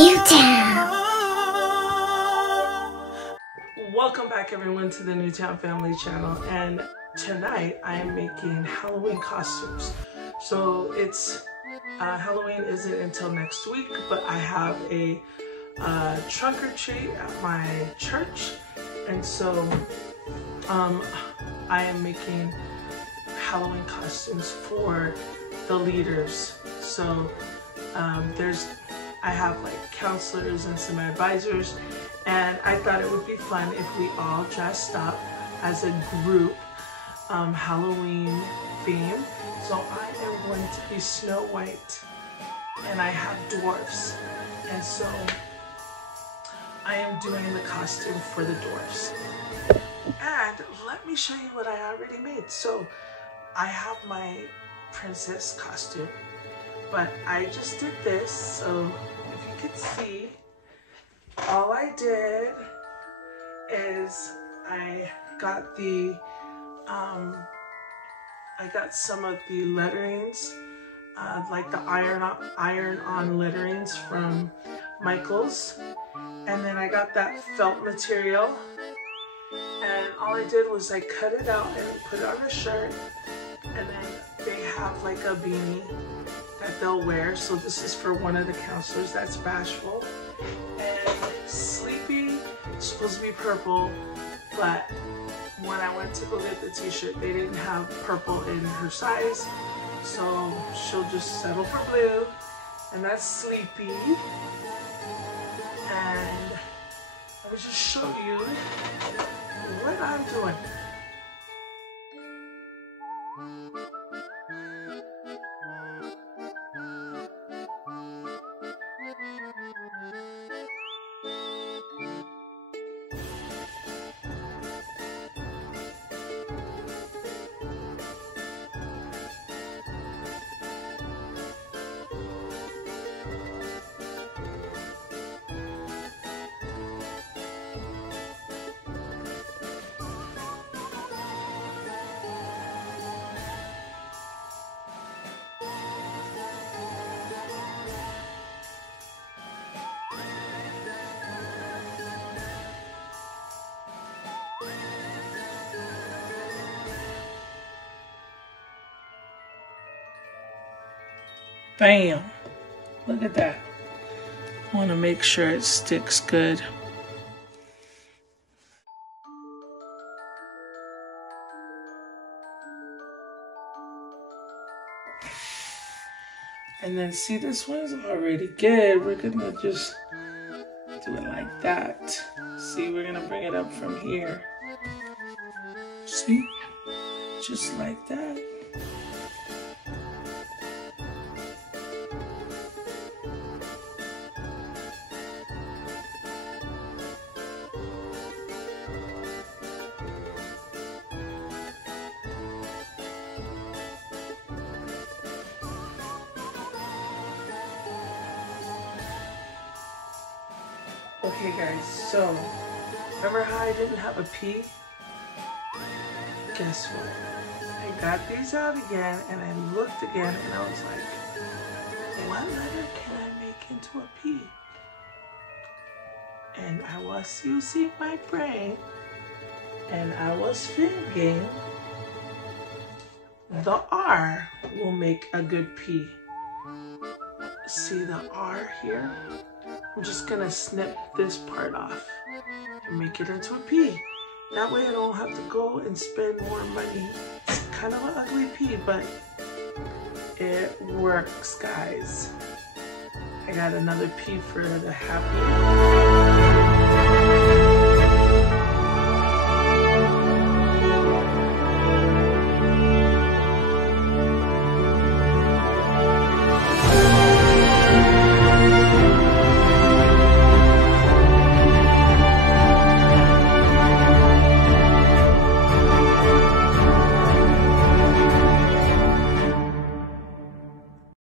Newtown. Welcome back everyone to the Newtown Family channel, and tonight I am making Halloween costumes. So it's Halloween isn't until next week, but I have a trunk or treat at my church, and so I am making Halloween costumes for the leaders. So I have like counselors and some advisors, and I thought it would be fun if we all dressed up as a group, Halloween theme. So I am going to be Snow White, and I have dwarfs, and so I am doing the costume for the dwarfs. And let me show you what I already made. So I have my princess costume, but I just did this, so if you could see, all I did is I got some of the letterings, like the iron-on letterings from Michael's, and then I got that felt material, and all I did was I cut it out and put it on a shirt, and then they have like a beanie that they'll wear. So this is for one of the counselors, that's Bashful. And Sleepy is supposed to be purple, but when I went to go get the t-shirt, they didn't have purple in her size, so she'll just settle for blue. And that's Sleepy. And let me just show you what I'm doing. Bam! Look at that. I want to make sure it sticks good. And then see, this one's already good. We're gonna just do it like that. See, we're gonna bring it up from here. See? Just like that. Okay guys, so remember how I didn't have a P? Guess what? I got these out again, and I looked again, and I was like, what letter can I make into a P? And I was using my brain, and I was thinking the R will make a good P. See the R here? I'm just gonna snip this part off and make it into a P. That way I don't have to go and spend more money. It's kind of an ugly P, but it works, guys. I got another P for the happy.